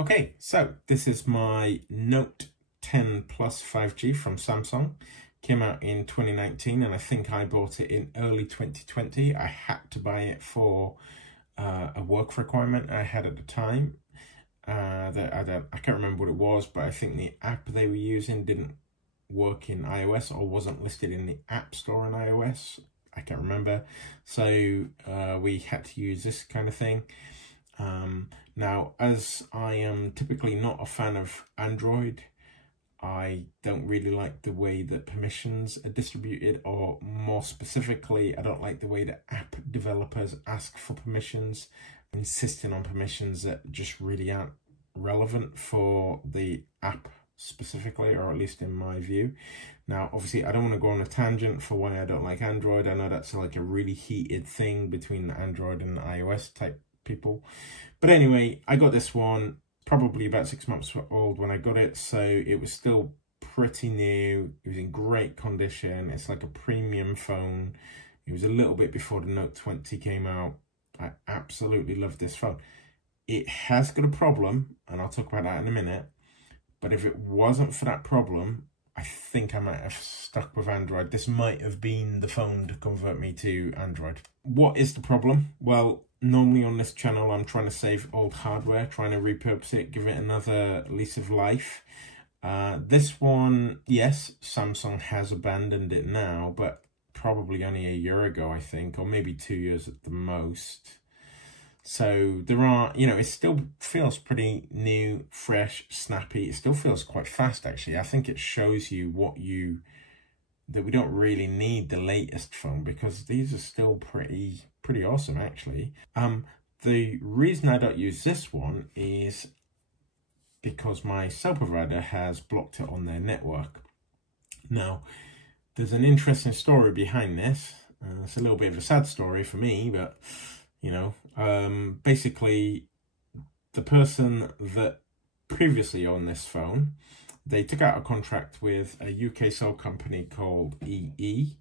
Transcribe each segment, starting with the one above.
Okay, so this is my Note 10 Plus 5G from Samsung. Came out in 2019 and I think I bought it in early 2020. I had to buy it for a work requirement I had at the time. I can't remember what it was, but I think the app they were using didn't work in iOS or wasn't listed in the App Store in iOS. I can't remember. So we had to use this kind of thing. Now, as I am typically not a fan of Android, I don't really like the way that permissions are distributed, or more specifically, I don't like the way that app developers ask for permissions, insisting on permissions that just really aren't relevant for the app specifically, or at least in my view. Now, obviously, I don't want to go on a tangent for why I don't like Android. I know that's like a really heated thing between the Android and iOS type people. But anyway, I got this one probably about 6 months old when I got it, so it was still pretty new. It was in great condition. It's like a premium phone. It was a little bit before the Note 20 came out. I absolutely love this phone. It has got a problem, and I'll talk about that in a minute. But if it wasn't for that problem, I think I might have stuck with Android. This might have been the phone to convert me to Android. What is the problem? Well, normally on this channel, I'm trying to save old hardware, trying to repurpose it, give it another lease of life. This one, yes, Samsung has abandoned it now, but probably only a year ago, I think, or maybe 2 years at the most. So there are, it still feels pretty new, fresh, snappy. It still feels quite fast, actually. I think it shows you that we don't really need the latest phone, because these are still pretty awesome, actually. The reason I don't use this one is because my cell provider has blocked it on their network. Now, there's an interesting story behind this. It's a little bit of a sad story for me, but basically the person that previously owned this phone, they took out a contract with a UK cell company called EE.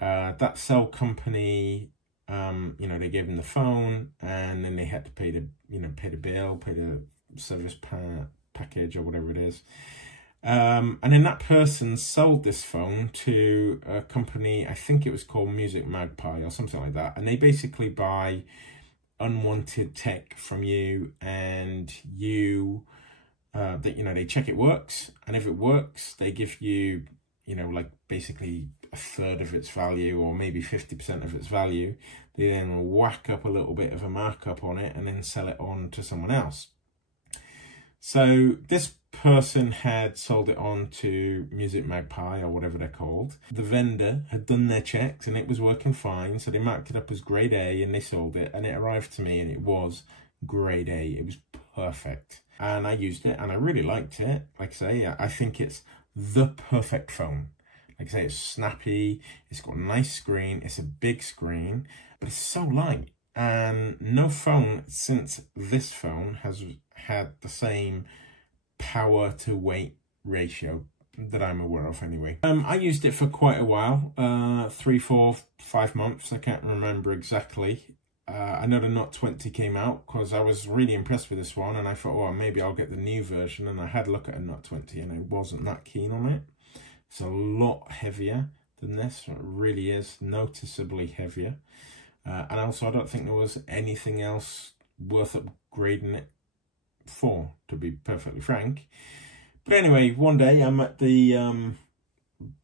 That cell company, they gave them the phone, and then they had to pay the bill, pay the service package or whatever it is. And then that person sold this phone to a company, I think it was called Music Magpie or something like that. And they basically buy unwanted tech from you, and they check it works. And if it works, they give you, like basically a third of its value, or maybe 50% of its value. They then whack up a little bit of a markup on it and then sell it on to someone else. So this person had sold it on to Music Magpie, or whatever they're called. The vendor had done their checks and it was working fine, so they marked it up as grade A and they sold it, and it arrived to me and it was grade A. It was perfect, and I used it and I really liked it. Like I say, I think it's the perfect phone. Like I say, it's snappy, it's got a nice screen, it's a big screen, but it's so light. And no phone since this phone has had the same power to weight ratio that I'm aware of anyway. I used it for quite a while, 3, 4, 5 months. I can't remember exactly. I know the Note 20 came out because I was really impressed with this one, and I thought, well, maybe I'll get the new version. And I had a look at a Note 20 and I wasn't that keen on it. It's a lot heavier than this. It really is noticeably heavier. And also, I don't think there was anything else worth upgrading it for, to be perfectly frank. But anyway, one day I'm at the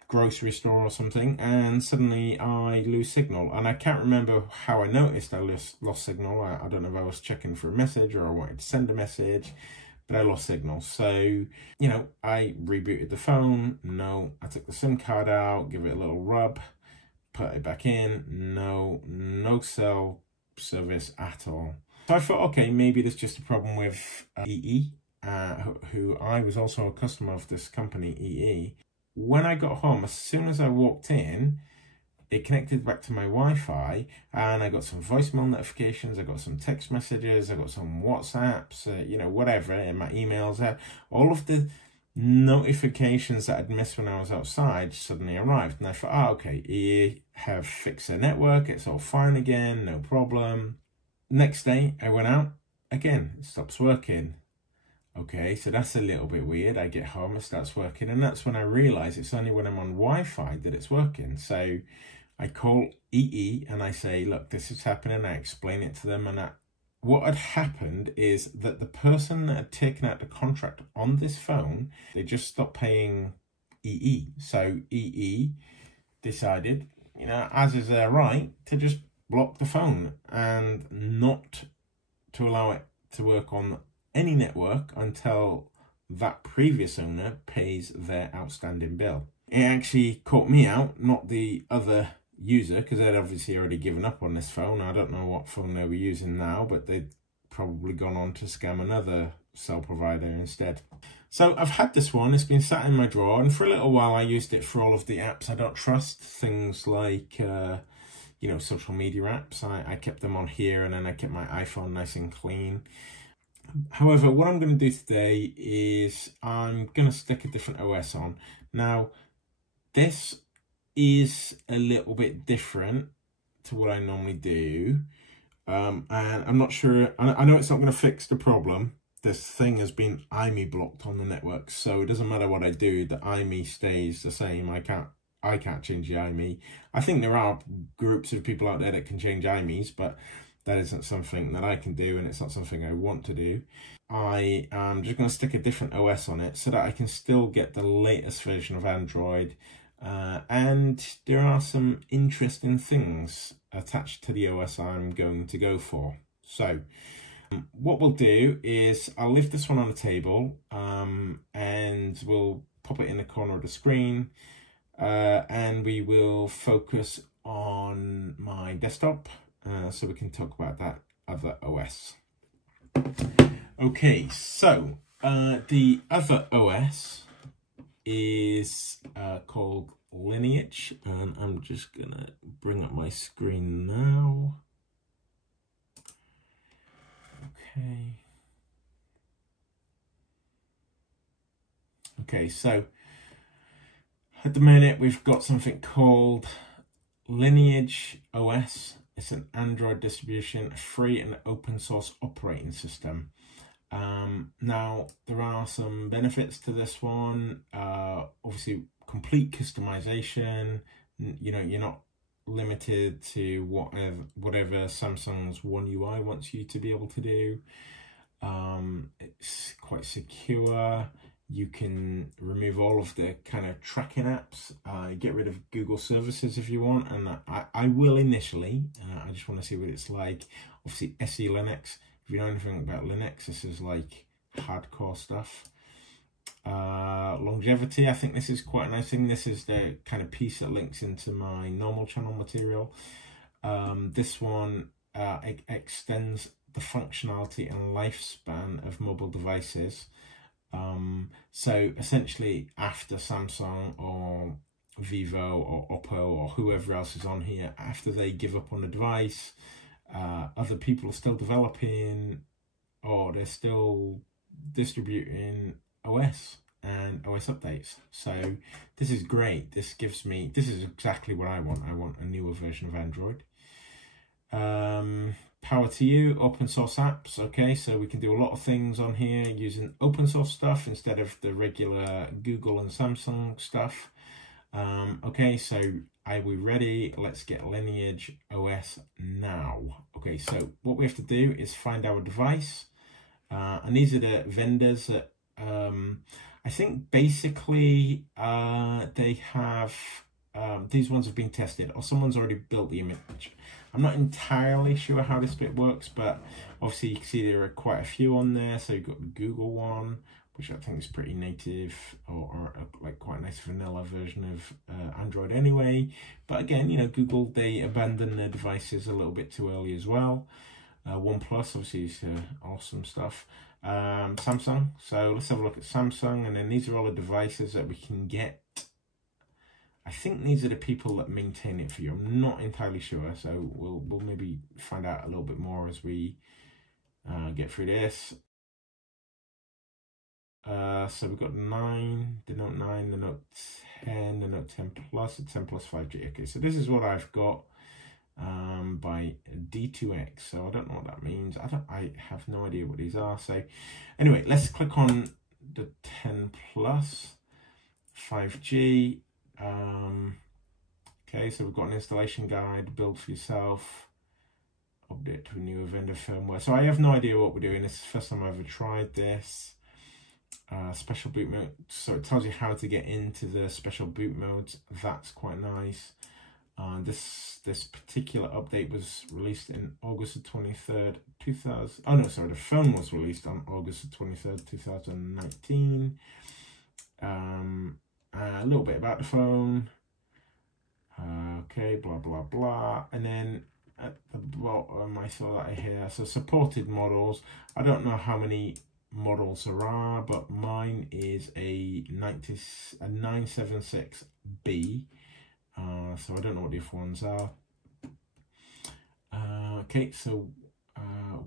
grocery store or something, and suddenly I lose signal. And I can't remember how I noticed I lost signal. I don't know if I was checking for a message or I wanted to send a message, but I lost signal. So, I rebooted the phone. No, I took the SIM card out, give it a little rub, put it back in. No cell service at all. So I thought, okay, maybe there's just a problem with EE, who I was also a customer of this company, EE. When I got home, as soon as I walked in, it connected back to my Wi-Fi, and I got some voicemail notifications, I got some text messages, I got some WhatsApps, whatever, and my emails. All of the notifications that I'd missed when I was outside suddenly arrived, and I thought, okay, EE have fixed their network, it's all fine again, no problem. Next day, I went out, again, it stops working. Okay, so that's a little bit weird. I get home, it starts working, and that's when I realize it's only when I'm on Wi-Fi that it's working. So I call EE and I say, look, this is happening. I explain it to them, and what had happened is that the person that had taken out the contract on this phone, they just stopped paying EE. So EE decided, you know, as is their right, to just block the phone and not to allow it to work on any network until that previous owner pays their outstanding bill. It actually caught me out, not the other user, because they'd obviously already given up on this phone. I don't know what phone they were using now, but they'd probably gone on to scam another cell provider instead. So I've had this one, it's been sat in my drawer, and for a little while I used it for all of the apps I don't trust, things like you know, social media apps. I kept them on here, and then I kept my iPhone nice and clean. However, what I'm going to do today is I'm going to stick a different OS on. Now, this is a little bit different to what I normally do. And I'm not sure, I know it's not going to fix the problem. This thing has been IMEI blocked on the network, so it doesn't matter what I do, the IMEI stays the same. I can't change the IMEI. I think there are groups of people out there that can change IMEIs, but that isn't something that I can do, and it's not something I want to do. I am just going to stick a different OS on it so that I can still get the latest version of Android. And there are some interesting things attached to the OS I'm going to go for. So what we'll do is I'll leave this one on the table, and we'll pop it in the corner of the screen, and we will focus on my desktop, so we can talk about that other OS. Okay, so the other OS is called Lineage, and I'm just gonna bring up my screen now. Okay, so at the minute we've got something called Lineage OS. It's an Android distribution, free and open source operating system. Now, there are some benefits to this one. Obviously, complete customization. You know, you're not limited to whatever Samsung's One UI wants you to be able to do. It's quite secure. You can remove all of the kind of tracking apps, get rid of Google services if you want, and I will initially. I just want to see what it's like. Obviously, SE Linux. If you know anything about Linux, this is like hardcore stuff. Longevity, I think this is quite a nice thing. This is the kind of piece that links into my normal channel material. This one extends the functionality and lifespan of mobile devices. So essentially, after Samsung or Vivo or Oppo or whoever else is on here, after they give up on the device, other people are still developing, or they're still distributing OS and OS updates. So this is great. This is exactly what I want. I want a newer version of Android. Power to you, open source apps. Okay, so we can do a lot of things on here using open source stuff instead of the regular Google and Samsung stuff. Okay, so are we ready? Let's get Lineage OS now. Okay, so what we have to do is find our device, and these are the vendors that I think basically they have these ones have been tested, or someone's already built the image. I'm not entirely sure how this bit works, but obviously you can see there are quite a few on there. So you've got the Google one, which I think is pretty native, or like quite a nice vanilla version of Android anyway. But again, you know, Google, they abandoned their devices a little bit too early as well. OnePlus obviously is awesome stuff. Samsung, so let's have a look at Samsung, and then these are all the devices that we can get. I think these are the people that maintain it for you. I'm not entirely sure, so we'll maybe find out a little bit more as we get through this. So we've got 9, the Note 9, the Note 10, the Note 10 Plus, the 10 Plus 5G. Okay, so this is what I've got. by D2X. So I don't know what that means. I have no idea what these are. So anyway, let's click on the 10 Plus 5G. Okay, so we've got an installation guide, build for yourself, update to a newer vendor firmware. So I have no idea what we're doing. This is the first time I've ever tried this. Special boot mode. So it tells you how to get into the special boot modes. That's quite nice. This particular update was released in August the 23rd, 2000. Oh no, sorry, the phone was released on August the 23rd, 2019. A little bit about the phone. Okay, blah blah blah, and then at the bottom I saw that here. So supported models. I don't know how many models there are, but mine is a 976B. So I don't know what the other ones are. Okay, so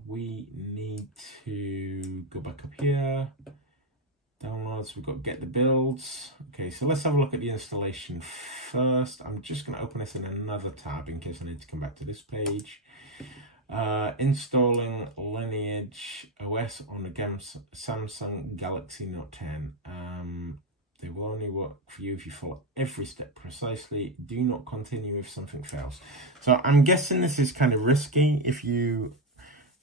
we need to go back up here. Downloads, we've got get the builds. Okay, so let's have a look at the installation first. I'm just going to open this in another tab in case I need to come back to this page. Installing Lineage OS on the Samsung Galaxy Note 10. They will only work for you if you follow every step precisely. Do not continue if something fails. So I'm guessing this is kind of risky. If you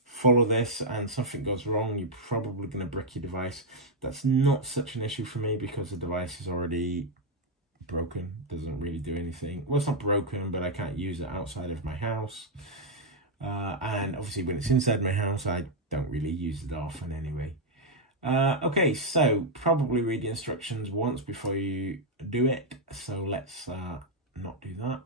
follow this and something goes wrong, you're probably going to brick your device. That's not such an issue for me because the device is already broken. Doesn't really do anything. Well, it's not broken, but I can't use it outside of my house. And obviously when it's inside my house, I don't really use it often anyway. Okay, so probably read the instructions once before you do it. So let's not do that.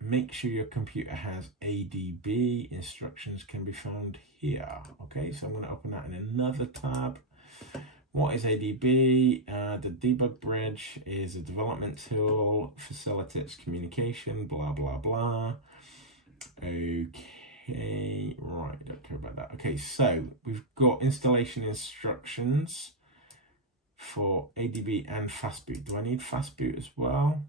Make sure your computer has ADB. Instructions can be found here. Okay, so I'm going to open that in another tab. What is ADB? The debug bridge is a development tool, facilitates communication, blah, blah, blah. Okay, right, don't care about that. Okay, so we've got installation instructions for ADB and fastboot. Do I need fastboot as well?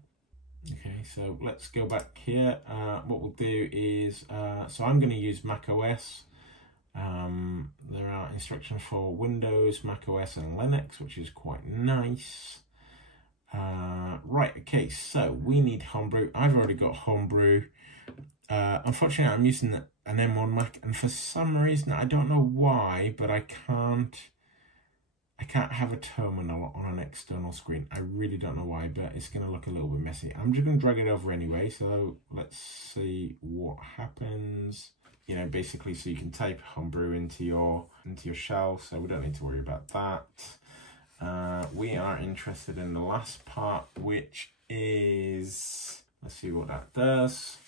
Okay, so let's go back here. What we'll do is, so I'm going to use Mac OS. There are instructions for Windows, Mac OS and Linux, which is quite nice. Right, okay, so we need Homebrew. I've already got Homebrew. Unfortunately, I'm using an M1 Mac, and for some reason, I don't know why, but I can't have a terminal on an external screen. I really don't know why, but it's going to look a little bit messy. I'm just going to drag it over anyway, so let's see what happens. You know, basically, so you can type Homebrew into your shell, so we don't need to worry about that. We are interested in the last part, which is, let's see what that does.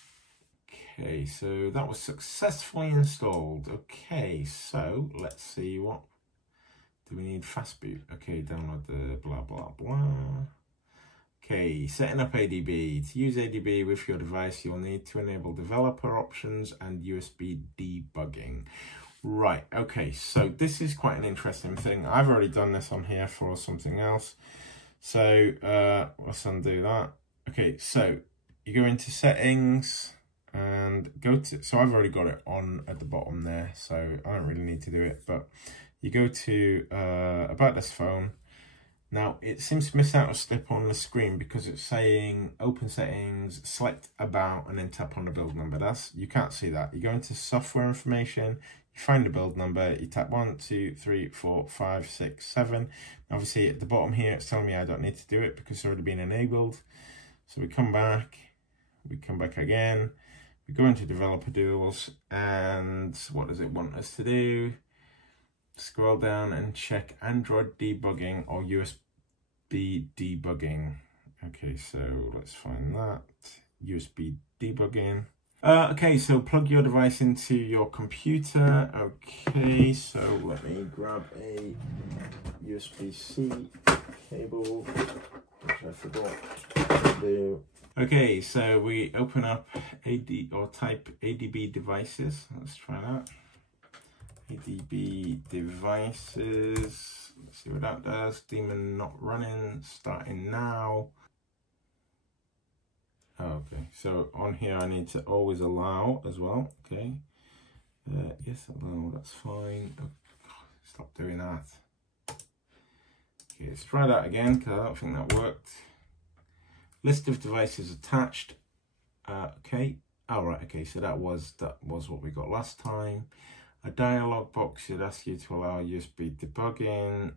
Okay, so that was successfully installed. Okay, so let's see what do we need. Fastboot. Okay, download the blah blah blah. Okay, setting up ADB. To use ADB with your device, you'll need to enable developer options and USB debugging. Right, okay, so this is quite an interesting thing. I've already done this on here for something else. So let's undo that. Okay, so you go into settings and go to, so I've already got it on at the bottom there, so I don't really need to do it, but you go to about this phone. Now it seems to miss out a step on the screen because it's saying open settings, select about, and then tap on the build number. You can't see that. You go into software information, you find the build number, you tap 1, 2, 3, 4, 5, 6, 7. Obviously at the bottom here it's telling me I don't need to do it because it's already been enabled. So we come back again, we go into developer tools, and what does it want us to do? Scroll down and check Android debugging or USB debugging. Okay, so let's find that. USB debugging. Okay, so plug your device into your computer. Okay, so let me grab a USB-C cable, which I forgot to do. Okay, so we open up type ADB devices. Let's try that. ADB devices. Let's see what that does. Daemon not running. Starting now. Okay, so on here I need to always allow as well. Okay, yes, allow, that's fine. Oh, stop doing that. Okay, let's try that again because I don't think that worked. List of devices attached. Okay, all right. Okay, so that was what we got last time. A dialog box should ask you to allow USB debugging.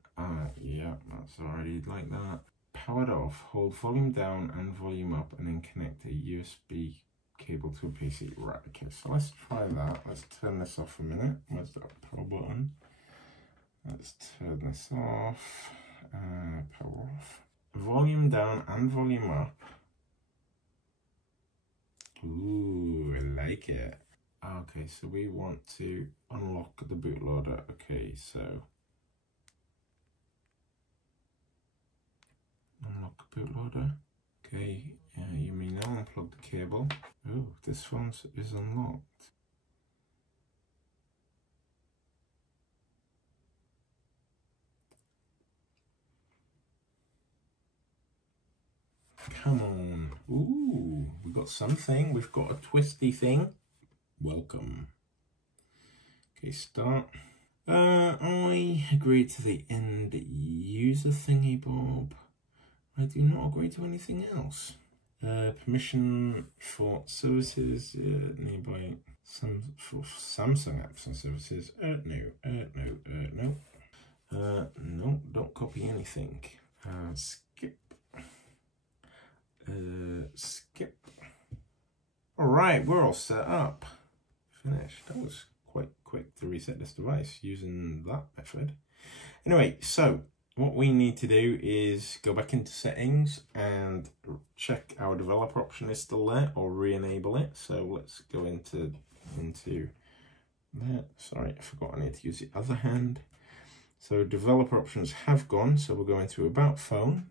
Yeah, that's already like that. Powered off, hold volume down and volume up, and then connect a USB cable to a PC. Right, okay, so let's try that. Let's turn this off a minute. Where's that power button? Let's turn this off. Power off. Volume down and volume up. Ooh, I like it. Okay, so we want to unlock the bootloader. Okay, so unlock bootloader. Okay, you may now unplug the cable. Oh, this phone is unlocked. Come on. Ooh, we got something. We've got a twisty thing. Welcome. Okay, start. I agree to the end user thingy bob. I do not agree to anything else. Permission for services nearby for Samsung apps and services. No. No, don't copy anything. Skip. Skip. All right, we're all set up. Finished. That was quite quick to reset this device using that method. Anyway, so what we need to do is go back into settings and check our developer option is still there, or re-enable it. So let's go into there. Sorry, I forgot I need to use the other hand. So developer options have gone. So we're going to about phone.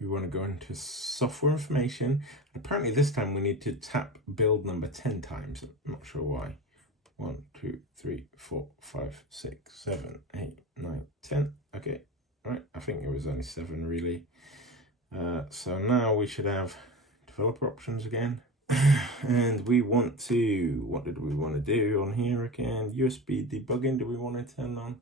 We want to go into software information. Apparently this time we need to tap build number 10 times. I'm not sure why. 1, 2, 3, 4, 5, 6, 7, 8, 9, 10. Okay, all right. I think it was only 7 really. So now we should have developer options again. And we want to, what did we want to do on here again? USB debugging, do we want to turn on?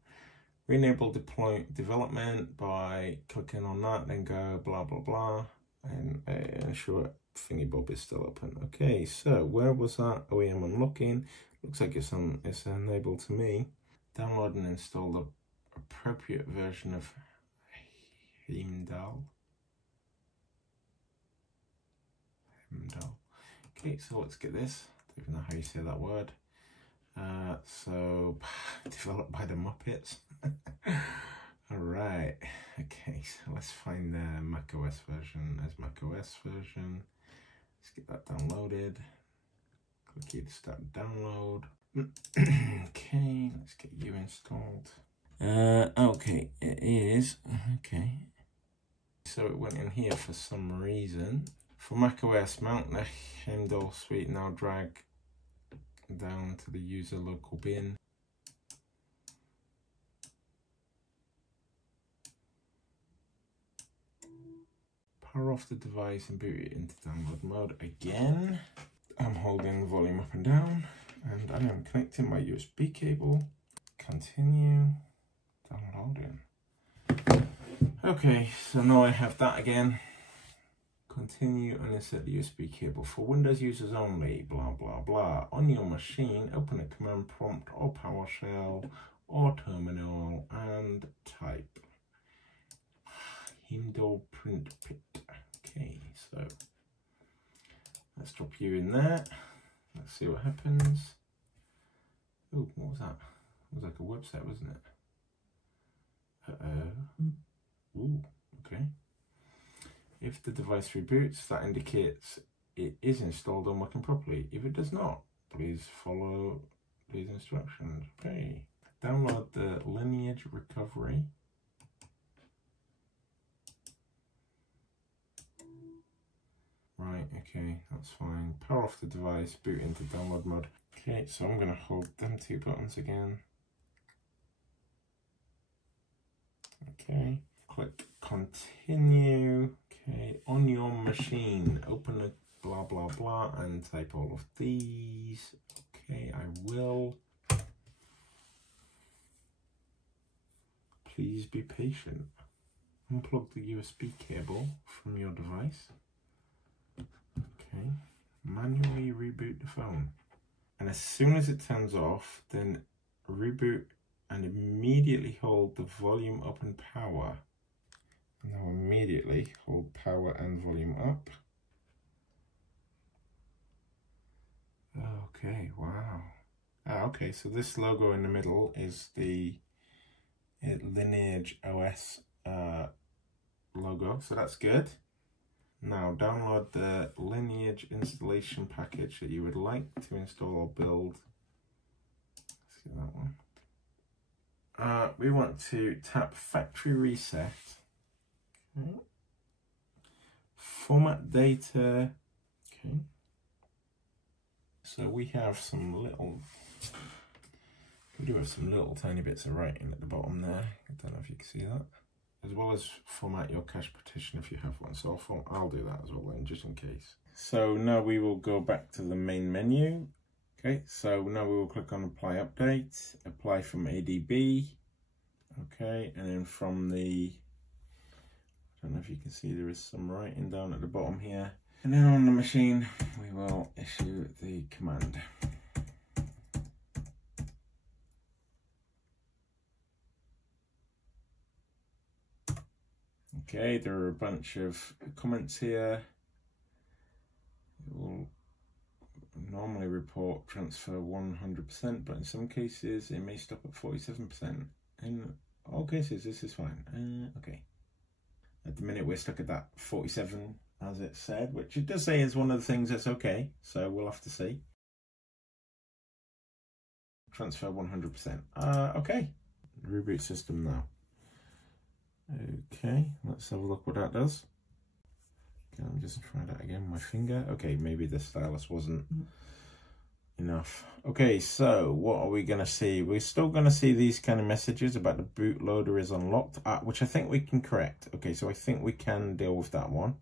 Re-enable deploy development by clicking on that, then go blah, blah, blah. And ensure thingy bob is still open. Okay, so where was that? OEM unlocking. Looks like it's enabled to me. Download and install the appropriate version of Heimdall. Okay, so let's get this. Don't even know how you say that word. So developed by the Muppets. All right. Okay, so let's find the macOS version. There's macOS version. Let's get that downloaded. Click here to start download. Okay, let's get you installed. Okay, it is. Okay. So it went in here for some reason. For macOS, mount the Heimdall suite. Now drag down to the user local bin. Power off the device and boot it into download mode again. I'm holding the volume up and down, and I am connecting my USB cable. Continue downloading. Okay, so now I have that again. Continue and insert the USB cable for Windows users only, blah, blah, blah. On your machine, open a command prompt or PowerShell or terminal and type Heimdall print pit. Okay, so let's drop you in there. Let's see what happens. Oh, what was that? It was like a website, wasn't it? Ooh, okay. If the device reboots, that indicates it is installed and working properly. If it does not, please follow these instructions. Okay. Download the lineage recovery. Right, okay, that's fine. Power off the device, boot into download mode. Okay, so I'm going to hold them 2 buttons again. Okay, click continue. Okay, on your machine, open the blah blah blah and type all of these. Okay, I will. Please be patient. Unplug the USB cable from your device. Okay, manually reboot the phone. And as soon as it turns off, then reboot and immediately hold the volume up and power. Now immediately hold power and volume up. Okay, wow. Okay, so this logo in the middle is the Lineage OS logo, so that's good. Now download the Lineage installation package that you would like to install or build. Let's get that one. We want to tap factory reset. Okay. Format data. Okay. So we have some little, we do have some little tiny bits of writing at the bottom there. I don't know if you can see that. As well as format your cache partition if you have one. So I'll do that as well then, just in case. So now we will go back to the main menu. Okay, so now we will click on apply update, apply from ADB. Okay, and then from the, I don't know if you can see there is some writing down at the bottom here. And then on the machine, we will issue the command. Okay, there are a bunch of comments here. It will normally report transfer 100%, but in some cases it may stop at 47%. In all cases, this is fine. Okay. At the minute, we're stuck at that 47, as it said, which it does say is one of the things that's okay. So we'll have to see. Transfer 100%. Okay. Reboot system now. Okay, let's have a look what that does. Okay, let me just try that again with my finger. Okay, maybe the stylus wasn't enough. Okay, so what are we going to see? We're still going to see these kind of messages about the bootloader is unlocked, which I think we can correct. Okay, so I think we can deal with that one.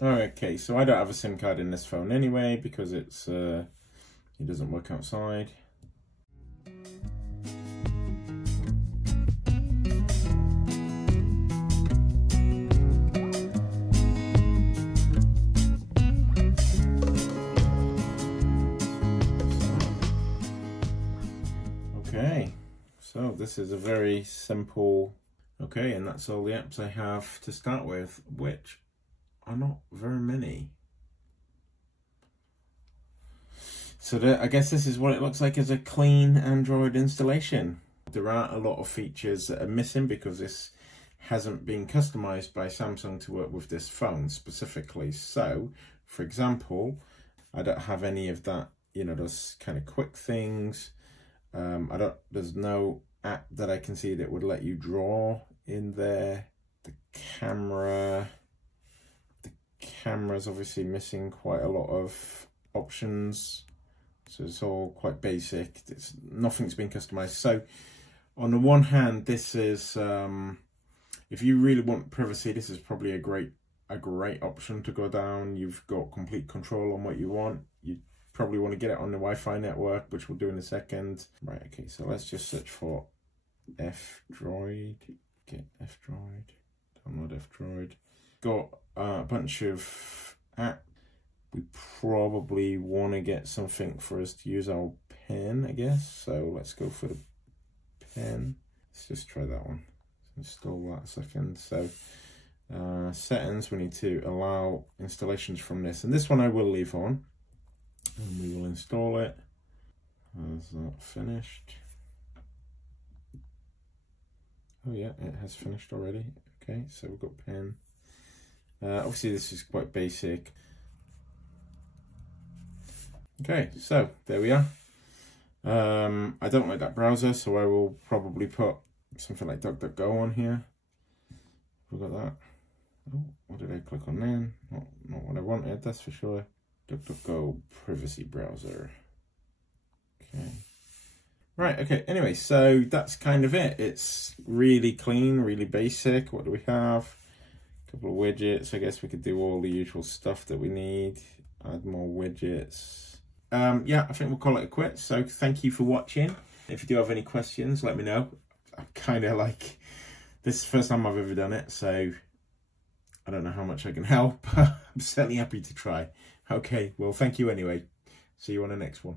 Okay, so I don't have a SIM card in this phone anyway because it's it doesn't work outside. Okay, so this is a very simple, okay, and that's all the apps I have to start with, which are not very many. So I guess this is what it looks like as a clean Android installation. There are a lot of features that are missing because this hasn't been customized by Samsung to work with this phone specifically. So, for example, I don't have any of that, you know, those kind of quick things. There's no app that I can see that would let you draw in there. The camera's obviously missing quite a lot of options, so it's all quite basic. Nothing's been customized. So on the one hand, this is if you really want privacy, this is probably a great option to go down. You've got complete control on what you want. You probably want to get it on the Wi-Fi network, which we'll do in a second. Right, okay, so let's just search for F-Droid. Okay, F-Droid, download F-Droid. Got a bunch of apps. We probably want to get something for us to use our pen, I guess. So let's go for the pen. Let's just try that one. Install that a second. So settings, we need to allow installations from this. And this one I will leave on. And we will install it. Is that finished? Oh yeah, it has finished already. Okay, so we've got pen. Obviously this is quite basic. Okay, so there we are. I don't like that browser, so I will probably put something like DuckDuckGo on here. Forgot that. Oh, what did I click on then? Not what I wanted, that's for sure. DuckDuckGo privacy browser. Okay. Right, okay, anyway, so that's kind of it. It's really clean, really basic. What do we have? A couple of widgets. I guess we could do all the usual stuff that we need. Add more widgets. Yeah, I think we'll call it a quit. So thank you for watching. If you do have any questions, let me know. I'm kind of like, this is the first time I've ever done it, so I don't know how much I can help. I'm certainly happy to try. Okay, well, thank you anyway. See you on the next one.